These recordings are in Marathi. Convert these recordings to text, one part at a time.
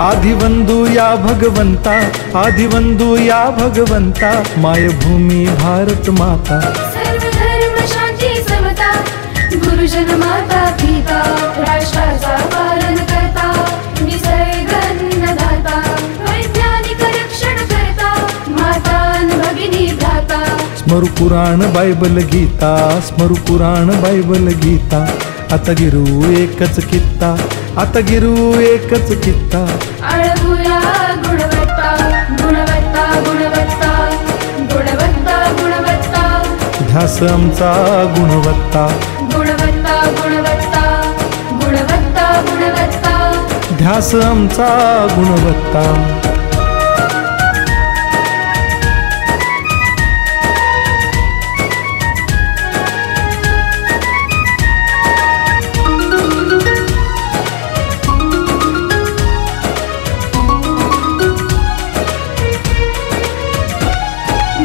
आदिवंदू या भगवंता, आदिवंदू या भगवंता, मायभूमी भारत माता। सर्व धर्म शांती समता, गुरुजन माता पिता, राष्ट्राचा पालन करता, निसर्ग अन्नदाता, वैज्ञानिक रक्षण करता, माता अन भगिनी भ्राता। स्मरू पुराण बायबल गीता, स्मरू पुराण बायबल गीता, आता गिरू एकच कित्ता, आता गिरू एकच कित्ता। आळवूया गुणवत्ता, गुणवत्ता, गुणवत्ता, गुणवत्ता, गुणवत्ता, ध्यास आमचा गुणवत्ता, गुणवत्ता, गुणवत्ता, गुणवत्ता, गुणवत्ता, ध्यास आमचा गुणवत्ता।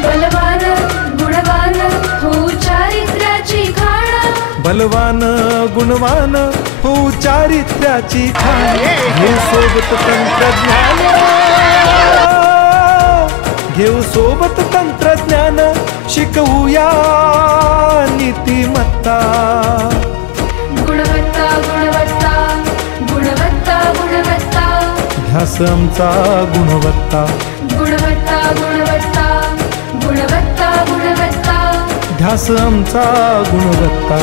बलवान गुणवान हो चारित्र्याची खाण, बलवान गुणवान हो चारित्र्याची खाण, घेऊ सोबत तंत्रज्ञान, घेऊ सोबत तंत्रज्ञान, शिकवूया नीतिमत्ता। गुणवत्ता, गुणवत्ता, गुणवत्ता, गुणवत्ता, ध्यास आमचा गुणवत्ता, गुणवत्ता, गुणवत्ता, गुणवत्ता, गुणवत्ता, ध्यास आमचा गुणवत्ता।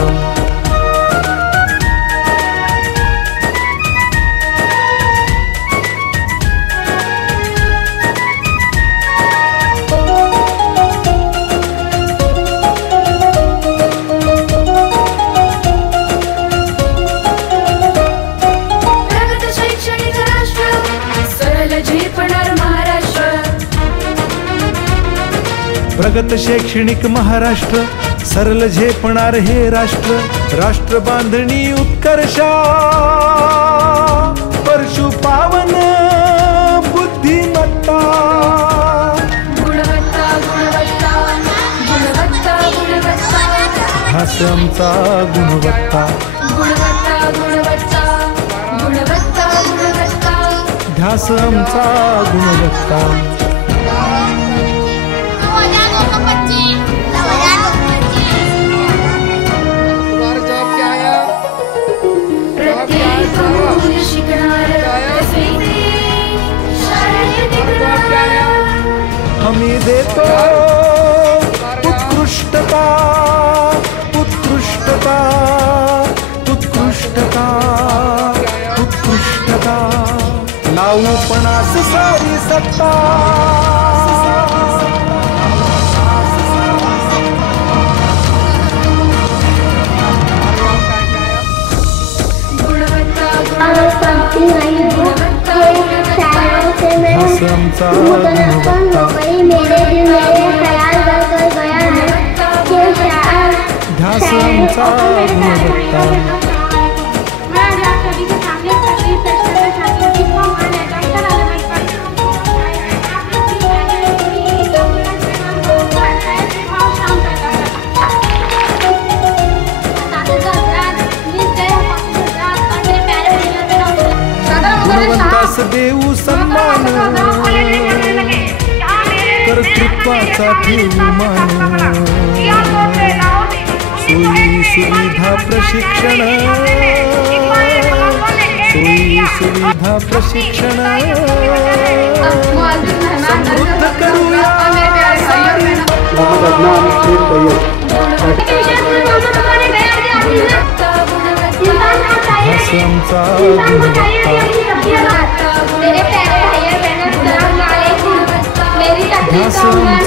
प्रगत शैक्षणिक राष्ट्र, सरल झेपणार महाराष्ट्र। प्रगत शैक्षणिक महाराष्ट्र, सरल झेपणार हे राष्ट्र, राष्ट्र बांधणी उत्कर्षा, परशु पावन बुद्धिमत्ता। गुणवत्ता, गुणवत्ता, गुणवत्ता, गुणवत्ता, ध्यास आमचा गुणवत्ता, गुणवत्ता, गुणवत्ता, गुणवत्ता, गुणवत्ता, ध्यास आमचा गुणवत्ता। प्रत्येक मूल शिकणार असेल शाळेत टिकणार। हमी देतो उत्कृष्टता, उत्कृष्टता, उत्कृष्टता, उत्कृष्टता, लावू पणास सारी सत्ता। गुणवत्ता, गुणवत्ता, गुणवत्ता, ध्यास आमचा गुणवत्ता, ध्यास आमचा गुणवत्ता। गुणवंतास देऊ सन्मान, कर्तृत्वाचा ठेवू मान, सोयी सुविधा प्रशिक्षण, सोयी सुविधा प्रशिक्षण, समृद्ध करूया सारी ध्यास आमचा गुणवत्ता, ध्यास आमचा